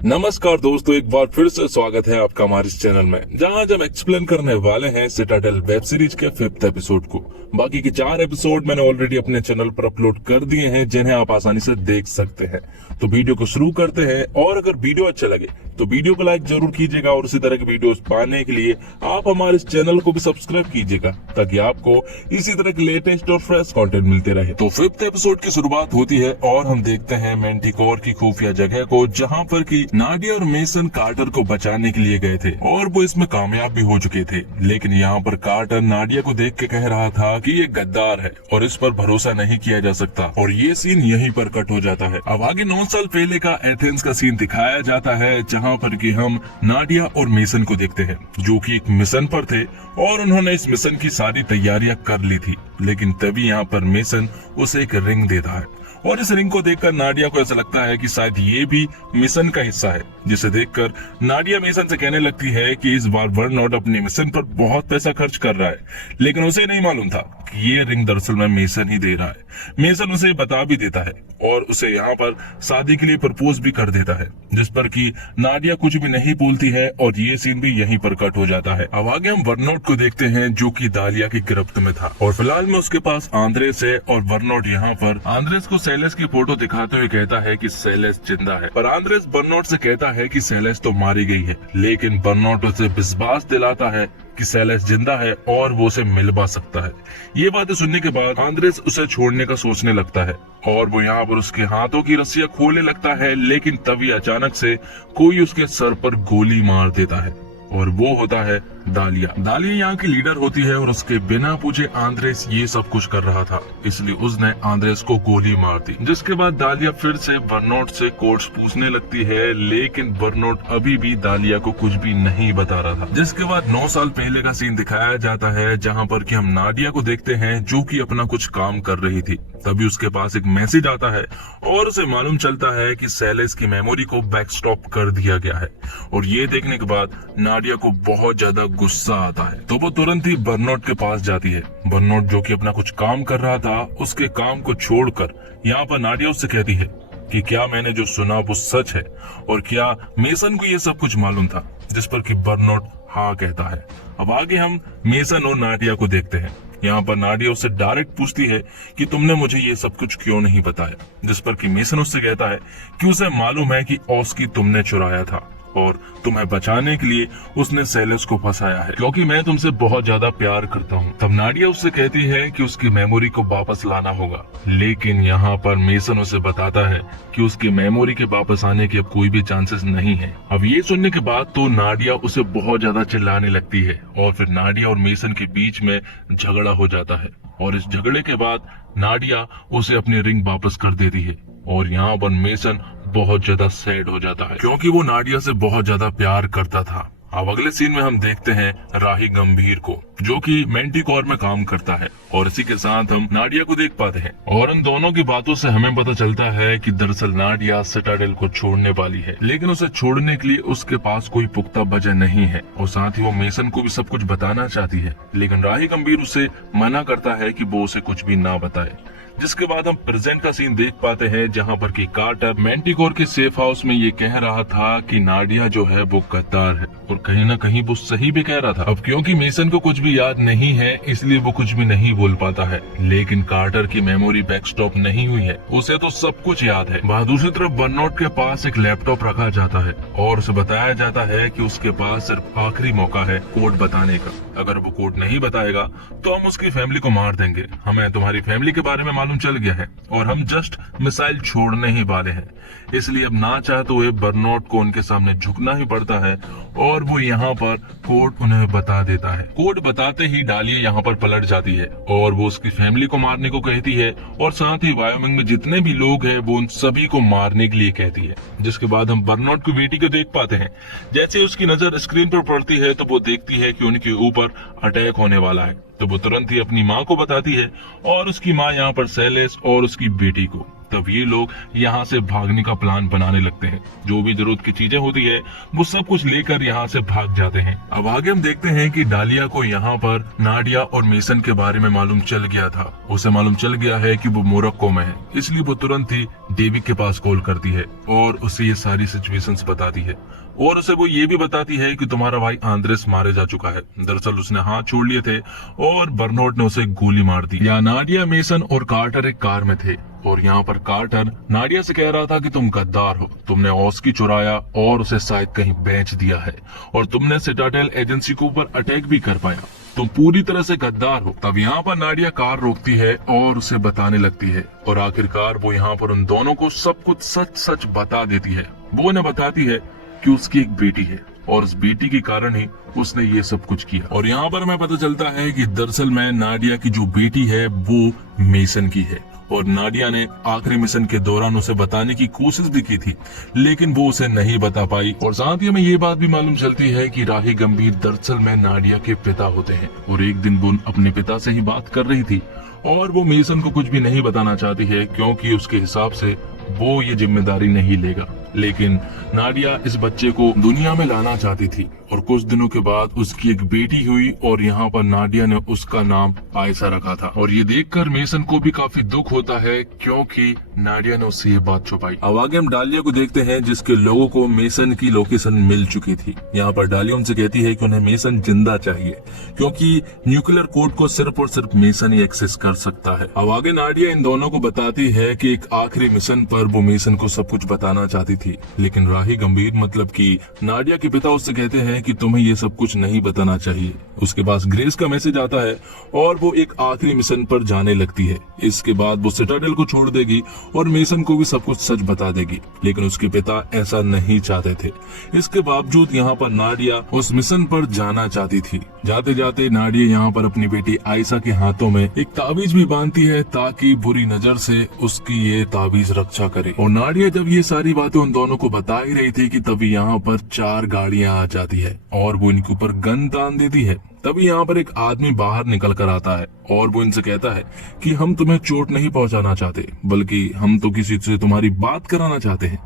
नमस्कार दोस्तों, एक बार फिर से स्वागत है आपका हमारे इस चैनल में, जहां आज हम एक्सप्लेन करने वाले हैं सिटाडेल वेब सीरीज के 5th एपिसोड को। बाकी के 4 एपिसोड मैंने ऑलरेडी अपने चैनल पर अपलोड कर दिए हैं, जिन्हें आप आसानी से देख सकते हैं। तो वीडियो को शुरू करते हैं, और अगर वीडियो अच्छा लगे तो वीडियो को लाइक जरूर कीजिएगा, और इसी तरह के वीडियोस पाने के लिए आप हमारे इस चैनल को भी सब्सक्राइब कीजिएगा, ताकि आपको इसी तरह के लेटेस्ट और फ्रेश कंटेंट मिलते रहे। तो 5th एपिसोड की शुरुआत होती है और हम देखते हैं मैंटिकोर की खुफिया जगह को, जहाँ पर की नाडिया और मेसन कार्टर को बचाने के लिए गए थे, और वो इसमें कामयाब भी हो चुके थे। लेकिन यहाँ पर कार्टर नाडिया को देख के कह रहा था कि ये गद्दार है और इस पर भरोसा नहीं किया जा सकता, और ये सीन यहीं पर कट हो जाता है। अब आगे 9 साल पहले का एथेंस का सीन दिखाया जाता है, जहाँ पर कि हम नाडिया और मेसन को देखते हैं, जो कि एक मिशन पर थे और उन्होंने इस मिशन की सारी तैयारियां कर ली थी। लेकिन तभी यहाँ पर मेसन उसे एक रिंग देता है, और इस रिंग को देखकर नाडिया को ऐसा लगता है कि शायद ये भी मिशन का हिस्सा है, जिसे देखकर नाडिया मेसन से कहने लगती है कि इस बार बर्नआउट अपने मिशन पर बहुत पैसा खर्च कर रहा है। लेकिन उसे नहीं मालूम था कि ये रिंग दरअसल में मेसन ही दे रहा है। मेसन उसे बता भी देता है और उसे यहाँ पर शादी के लिए प्रपोज भी कर देता है, जिस पर कि नाडिया कुछ भी नहीं बोलती है, और ये सीन भी यहीं पर कट हो जाता है। अब आगे हम बर्नआउट को देखते हैं, जो कि दालिया की गिरफ्त में था, और फिलहाल में उसके पास आंद्रेस है, और बर्नआउट यहाँ पर आंद्रेस को सेलेस की फोटो दिखाते हुए कहता है कि सेलेस जिंदा है। पर आंद्रेस बर्नआउट से कहता है कि सेलेस तो मारी गई है, लेकिन बर्नआउट उसे विश्वास दिलाता है कि सेलेस जिंदा है और वो उसे मिलवा सकता है। ये बातें सुनने के बाद आंद्रेस उसे छोड़ने का सोचने लगता है, और वो यहाँ पर उसके हाथों की रस्सियां खोलने लगता है। लेकिन तभी अचानक से कोई उसके सर पर गोली मार देता है, और वो होता है दालिया। दालिया यहाँ की लीडर होती है, और उसके बिना पूछे आंद्रेस ये सब कुछ कर रहा था, इसलिए उसने आंद्रेस को गोली मार दी। जिसके बाद दालिया फिर से बर्नआउट से कोड्स पूछने लगती है, लेकिन बर्नआउट अभी भी दालिया को कुछ भी नहीं बता रहा था। जिसके बाद 9 साल पहले का सीन दिखाया जाता है, जहाँ पर कि हम नाडिया को देखते हैं, जो कि अपना कुछ काम कर रही थी। तभी उसके पास एक मैसेज आता है, और उसे मालूम चलता है कि सेलेस की मेमोरी को बैकस्टॉप कर दिया गया है। और ये देखने के बाद नाडिया को बहुत ज्यादा गुस्सा आता है, तो वो तुरंत ही बर्नआउट के पास जाती है। बर्नआउट, जो कि अपना कुछ काम कर रहा था, उसके काम को छोड़कर यहाँ पर नाडिया उससे कहती है कि क्या मैंने जो सुना वो सच है, और क्या मेसन को ये सब कुछ मालूम था। जिस पर कि बर्नआउट हाँ कहता है। अब आगे हम मेसन और नाडिया को देखते हैं। यहाँ पर नाडिया उससे डायरेक्ट पूछती है कि तुमने मुझे ये सब कुछ क्यों नहीं बताया। जिस पर कि मेसन उससे कहता है कि उसे मालूम है कि ऑस्की तुमने चुराया था, और तुम्हें बचाने के लिए उसने सेलेस को फंसाया है, क्योंकि मैं तुमसे बहुत ज्यादा प्यार करता हूँ। तब नाडिया उससे कहती है कि उसकी मेमोरी को वापस लाना होगा, लेकिन यहाँ पर मेसन उसे बताता है कि उसकी मेमोरी के वापस आने के अब कोई भी चांसेस नहीं है। अब ये सुनने के बाद तो नाडिया उसे बहुत ज्यादा चिल्लाने लगती है, और फिर नाडिया और मेसन के बीच में झगड़ा हो जाता है, और इस झगड़े के बाद नाडिया उसे अपनी रिंग वापस कर देती है। और यहाँ पर मेसन बहुत ज्यादा सैड हो जाता है, क्योंकि वो नाडिया से बहुत ज्यादा प्यार करता था। अब अगले सीन में हम देखते हैं राही गंभीर को, जो कि मैंटिकोर में काम करता है, और इसी के साथ हम नाडिया को देख पाते हैं। और उन दोनों की बातों से हमें पता चलता है कि दरअसल नाडिया सिटाडेल को छोड़ने वाली है, लेकिन उसे छोड़ने के लिए उसके पास कोई पुख्ता वजह नहीं है, और साथ ही वो मेसन को भी सब कुछ बताना चाहती है। लेकिन राही गंभीर उसे मना करता है कि वो उसे कुछ भी ना बताए। जिसके बाद हम प्रेजेंट का सीन देख पाते हैं, जहां पर कि कार्टर मैंटिकोर के सेफ हाउस में ये कह रहा था कि नाडिया जो है वो गद्दार है, और कहीं ना कहीं वो सही भी कह रहा था। अब क्योंकि मेसन को कुछ भी याद नहीं है, इसलिए वो कुछ भी नहीं बोल पाता है। लेकिन कार्टर की मेमोरी बैकस्टॉप नहीं हुई है, उसे तो सब कुछ याद है। वहाँ दूसरी तरफ बर्नआउट के पास एक लैपटॉप रखा जाता है, और उसे बताया जाता है कि उसके पास सिर्फ आखिरी मौका है कोड बताने का। अगर वो कोड नहीं बताएगा तो हम उसकी फैमिली को मार देंगे। हमें तुम्हारी फैमिली के बारे में मालूम चल गया है, और हम जस्ट मिसाइल छोड़ने ही वाले हैं। इसलिए अब ना चाहते हुए बर्नआउट को उनके सामने झुकना ही पड़ता है, और वो यहाँ पर कोड उन्हें बता देता है। कोड बताते ही डालिया यहाँ पर पलट जाती है, और वो उसकी फैमिली को मारने को कहती है, और साथ ही वायोमिंग में जितने भी लोग हैं वो उन सभी को मारने के लिए कहती है। जिसके बाद हम बर्नआउट की बेटी को देख पाते हैं। जैसे उसकी नजर स्क्रीन पर पड़ती है, तो वो देखती है कि उनके ऊपर अटैक होने वाला है, तो वो तुरंत ही अपनी माँ को बताती है, और उसकी माँ यहाँ पर सेलेस और उसकी बेटी को। तब ये लोग यहाँ से भागने का प्लान बनाने लगते हैं। जो भी जरूरत की चीजें होती है वो सब कुछ लेकर यहाँ से भाग जाते हैं। अब आगे हम देखते हैं कि डालिया को यहाँ पर नाडिया और मेसन के बारे में मालूम चल गया था। उसे मालूम चल गया है कि वो मोरक्को में है, इसलिए वो तुरंत ही डेविड के पास कॉल करती है और उसे ये सारी सिचुएशंस बताती है और उसे वो ये भी बताती है कि तुम्हारा भाई आंद्रेस मारे जा चुका है। दरअसल उसने हाथ छोड़ लिए थे और बर्नोट ने उसे गोली मार दी। यहाँ नाडिया, मेसन और कार्टर एक कार में थे और यहाँ पर कार्टर नाडिया से कह रहा था कि तुम गद्दार हो, तुमने ऑस्की चुराया और उसे शायद कहीं बेच दिया है और तुमने सिटाडेल एजेंसी के ऊपर अटैक भी कर पाया, तुम पूरी तरह से गद्दार हो। तब यहाँ पर नाडिया कार रोकती है और उसे बताने लगती है और आखिरकार वो यहाँ पर उन दोनों को सब कुछ सच सच बता देती है। वो उन्हें बताती है कि उसकी एक बेटी है और उस बेटी के कारण ही उसने ये सब कुछ किया। और यहाँ पर हमें पता चलता है कि दरअसल में नाडिया की जो बेटी है वो मेसन की है और नाडिया ने आखिरी मिशन के दौरान उसे बताने की कोशिश भी की थी, लेकिन वो उसे नहीं बता पाई। और साथ ही हमें ये बात भी मालूम चलती है कि राही गंभीर दरअसल में नाडिया के पिता होते हैं और एक दिन वो अपने पिता से ही बात कर रही थी और वो मेसन को कुछ भी नहीं बताना चाहती है क्योंकि उसके हिसाब से वो ये जिम्मेदारी नहीं लेगा। लेकिन नाडिया इस बच्चे को दुनिया में लाना चाहती थी और कुछ दिनों के बाद उसकी एक बेटी हुई और यहाँ पर नाडिया ने उसका नाम आयशा रखा था। और ये देखकर मेसन को भी काफी दुख होता है क्योंकि नाडिया ने उससे ये बात छुपाई। अब आगे हम डालिया को देखते हैं जिसके लोगों को मेसन की लोकेशन मिल चुकी थी। यहाँ पर डालिया उनसे कहती है कि उन्हें मेसन जिंदा चाहिए क्योंकि न्यूक्लियर कोड को सिर्फ और सिर्फ मेसन ही एक्सेस कर सकता है। अब आगे नाडिया इन दोनों को बताती है कि एक आखिरी मिशन पर वो मेसन को सब कुछ बताना चाहती थी, लेकिन राही गंभीर मतलब कि नाडिया के पिता उससे कहते हैं कि तुम्हें ये सब कुछ नहीं बताना चाहिए। उसके पास ग्रेस का मैसेज आता है और वो एक आखिरी मिशन पर जाने लगती है। इसके बाद वो सिटाडेल को छोड़ देगी और मेसन को भी सब कुछ सच बता देगी, लेकिन उसके पिता ऐसा नहीं चाहते थे। इसके बावजूद यहाँ पर नाडिया उस मिशन पर जाना चाहती थी। जाते जाते नाडिया यहाँ पर अपनी बेटी आयशा के हाथों में एक ताबीज भी बांधती है ताकि बुरी नजर से उसकी ये ताबीज रक्षा करे। और नाडिया जब ये सारी बातें उन दोनों को बता ही रही थी कि तभी यहाँ पर 4 गाड़ियां आ जाती है और वो इनके ऊपर गन तान देती है। तभी यहाँ पर एक आदमी बाहर निकल कर आता है और वो इनसे कहता है कि हम तुम्हें चोट नहीं पहुंचाना चाहते, बल्कि हम तो किसी से तुम्हारी बात कराना चाहते हैं।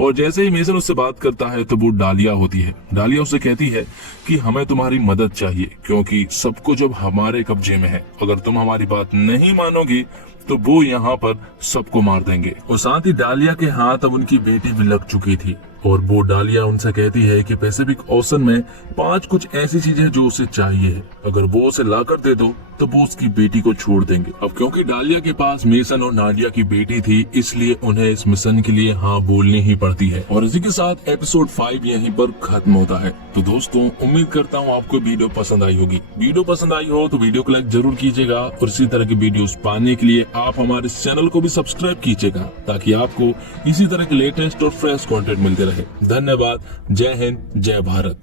और जैसे ही मेसन उससे बात करता है तो वो डालिया होती है। डालिया उससे कहती है कि हमें तुम्हारी मदद चाहिए क्योंकि सब कुछ अब हमारे कब्जे में है। अगर तुम हमारी बात नहीं मानोगी तो वो यहाँ पर सबको मार देंगे। और साथ ही डालिया के हाथ अब उनकी बेटी भी लग चुकी थी और वो डालिया उनसे कहती है कि पैसिफिक ओशन में 5 कुछ ऐसी चीजें जो उसे चाहिए है, अगर वो उसे लाकर दे दो तो वो उसकी बेटी को छोड़ देंगे। अब क्योंकि डालिया के पास मेसन और नाडिया की बेटी थी, इसलिए उन्हें इस मिशन के लिए हाँ बोलनी ही पड़ती है। और इसी के साथ एपिसोड 5 यहीं पर खत्म होता है। तो दोस्तों उम्मीद करता हूँ आपको वीडियो पसंद आई होगी। वीडियो पसंद आई हो तो वीडियो को लाइक जरूर कीजिएगा और इसी तरह की वीडियोस पाने के लिए आप हमारे चैनल को भी सब्सक्राइब कीजिएगा ताकि आपको इसी तरह के लेटेस्ट और फ्रेश कंटेंट मिलते रहे। धन्यवाद। जय हिंद, जय भारत।